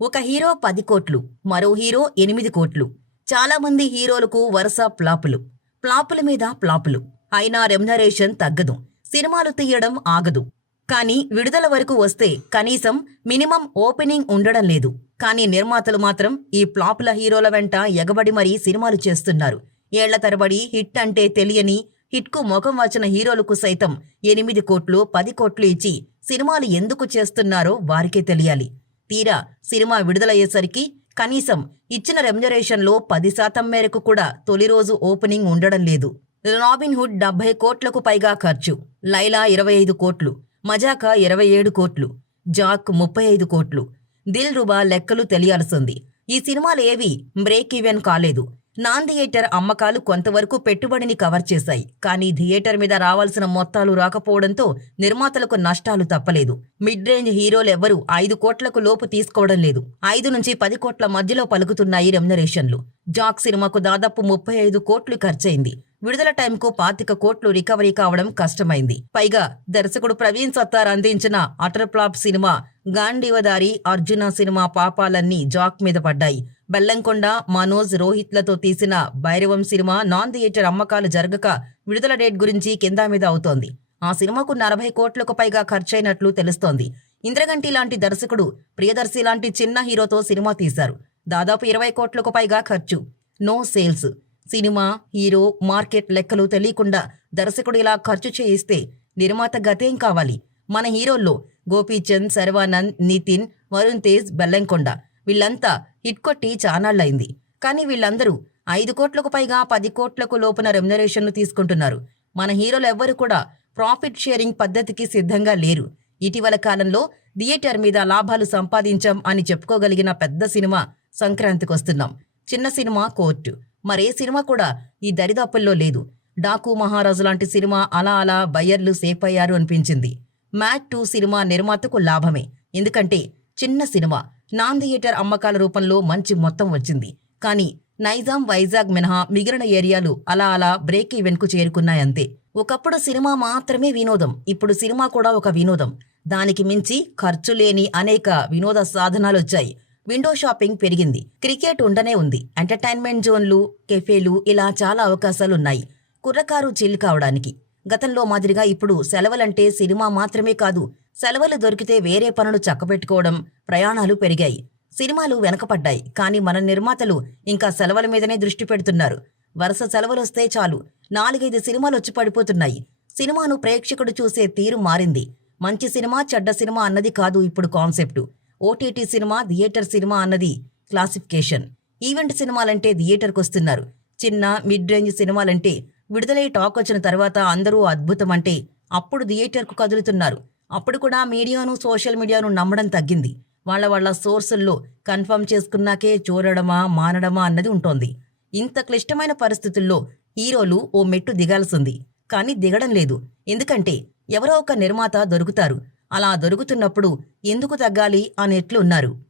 ఒక హీరో పది కోట్లు మరో హీరో ఎనిమిది కోట్లు. చాలామంది హీరోలకు వరుస ప్లాపులు ప్లాపుల మీద ప్లాపులు అయినా రెమ్యునరేషన్ తగ్గదు. సినిమాలు తీయడం ఆగదు. కానీ విడుదల వరకు వస్తే కనీసం మినిమం ఓపెనింగ్ ఉండడం లేదు. కానీ నిర్మాతలు మాత్రం ఈ ప్లాపుల హీరోల వెంట ఎగబడి మరీ సినిమాలు చేస్తున్నారు. ఏళ్ళ తరబడి హిట్ అంటే తెలియని హిట్కు ముఖం వచ్చిన హీరోలకు సైతం ఎనిమిది కోట్లు పది కోట్లు ఇచ్చి సినిమాలు ఎందుకు చేస్తున్నారో వారికే తెలియాలి. తీరా సినిమా విడుదలయ్యేసరికి కనీసం ఇచ్చిన రెమ్యునరేషన్లో పది శాతం మేరకు కూడా తొలి రోజు ఓపెనింగ్ ఉండడం లేదు. రాబిన్ హుడ్ డెబ్బై కోట్లకు పైగా ఖర్చు. లైలా ఇరవై ఐదు కోట్లు. మజాకా ఇరవై ఏడు కోట్లు. జాక్ ముప్పై ఐదు కోట్లు. దిల్ రుబా లెక్కలు తెలియాల్సింది. ఈ సినిమాలు ఏవి బ్రేక్ ఈవెన్ కాలేదు. నాన్ థియేటర్ అమ్మకాలు కొంతవరకు పెట్టుబడిని కవర్ చేశాయి. కానీ థియేటర్ మీద రావాల్సిన మొత్తాలు రాకపోవడంతో నిర్మాతలకు నష్టాలు తప్పలేదు. మిడ్ రేంజ్ హీరోలెవ్వరూ ఐదు కోట్లకు లోపు తీసుకోవడం లేదు. ఐదు నుంచి పది కోట్ల మధ్యలో పలుకుతున్నాయి రెమ్యునరేషన్లు. జాక్ సినిమాకు దాదాపు ముప్పై ఐదు కోట్లు ఖర్చయింది. విడుదల టైంకు పాతిక కోట్లు రికవరీ కావడం కష్టమైంది. పైగా దర్శకుడు ప్రవీణ్ సత్తార్ అందించిన అటర్ ఫ్లాప్ సినిమా గాంధీవదారి అర్జున సినిమా పాపాలన్నీ జాక్ మీద పడ్డాయి. బెల్లంకొండ మనోజ్ రోహిత్లతో తీసిన భైరవం సినిమా నాన్ థియేటర్ అమ్మకాలు జరగక విడుదల డేట్ గురించి కింద మీద అవుతోంది. ఆ సినిమాకు నలభై కోట్లకు పైగా ఖర్చయినట్లు తెలుస్తోంది. ఇంద్రగంటి లాంటి దర్శకుడు ప్రియదర్శి లాంటి చిన్న హీరోతో సినిమా తీశారు. దాదాపు ఇరవై కోట్లకు పైగా ఖర్చు. No sales. Cinema hero market లెక్కలు తెలియకుండా దర్శకుడు ఇలా ఖర్చు చేయిస్తే నిర్మాత గతేం కావాలి? మన హీరోల్లో గోపీచంద్ శర్వానంద్ నితిన్ వరుణ్ తేజ్ బెల్లంకొండ. వీళ్ళంతా హిట్ కొట్టి చానాళ్ళయింది కానీ వీళ్ళందరూ ఐదు కోట్లకు పైగా పది కోట్లకు లోపున రెమ్యునరేషన్లు తీసుకుంటున్నారు. మన హీరోలు ఎవ్వరు కూడా ప్రాఫిట్ షేరింగ్ పద్ధతికి సిద్ధంగా లేరు. ఇటీవల కాలంలో థియేటర్ మీద లాభాలు సంపాదించాం అని చెప్పుకోగలిగిన పెద్ద సినిమా సంక్రాంతికి వస్తున్నాం చిన్న సినిమా కోర్టు. మరే సినిమా కూడా ఈ దరిదాపుల్లో లేదు. డాకు మహారాజు లాంటి సినిమా అలా అలా బయ్యర్లు సేఫ్ అయ్యారు అనిపించింది. మ్యాట్ టూ సినిమా నిర్మాతకు లాభమే. ఎందుకంటే చిన్న సినిమా. నాన్ థియేటర్ అమ్మకాల రూపంలో మంచి మొత్తం వచ్చింది. కానీ నైజాం వైజాగ్ మినహా మిగిలిన ఏరియాలు అలా అలా బ్రేక్ ఈవెన్కు చేరుకున్నాయంతే ఒకప్పుడు సినిమా మాత్రమే వినోదం. ఇప్పుడు సినిమా కూడా ఒక వినోదం. దానికి మించి ఖర్చు లేని అనేక వినోద సాధనాలు వచ్చాయి. విండో షాపింగ్ పెరిగింది. క్రికెట్ ఉండనే ఉంది. ఎంటర్టైన్మెంట్ జోన్లు కెఫేలు ఇలా చాలా అవకాశాలు ఉన్నాయి కుర్రకారు చిల్ కావడానికి. గతంలో మాదిరిగా ఇప్పుడు సెలవులంటే సినిమా మాత్రమే కాదు సెలవులు దొరికితే వేరే పనులు చక్కబెట్టుకోవడం ప్రయాణాలు పెరిగాయి. సినిమాలు వెనకపడ్డాయి. కానీ మన నిర్మాతలు ఇంకా సెలవుల మీదనే దృష్టి పెడుతున్నారు. వరుస సెలవులొస్తే చాలు. నాలుగైదు సినిమాలు వచ్చి పడిపోతున్నాయి. సినిమాను ప్రేక్షకుడు చూసే తీరు మారింది. మంచి సినిమా చెడ్డ సినిమా అన్నది కాదు ఇప్పుడు కాన్సెప్టు. ఓటీటీ సినిమా థియేటర్ సినిమా అన్నది క్లాసిఫికేషన్. ఈవెంట్ సినిమాలంటే థియేటర్కి వస్తున్నారు చిన్న మిడ్ రేంజ్ సినిమాలంటే విడుదలై టాక్ వచ్చిన తర్వాత అందరూ అద్భుతం అంటే అప్పుడు థియేటర్కు కదులుతున్నారు. అప్పుడు కూడా మీడియాను సోషల్ మీడియాను నమ్మడం తగ్గింది. వాళ్ళ వాళ్ళ సోర్సుల్లో కన్ఫర్మ్ చేసుకున్నాకే చూడడమా మానడమా అన్నది ఉంటోంది. ఇంత క్లిష్టమైన పరిస్థితుల్లో హీరోలు ఓ మెట్టు దిగాల్సింది. కానీ దిగడం లేదు. ఎందుకంటే ఎవరో ఒక నిర్మాత దొరుకుతారు. అలా దొరుకుతున్నప్పుడు ఎందుకు తగ్గాలి అనేట్లు ఉన్నారు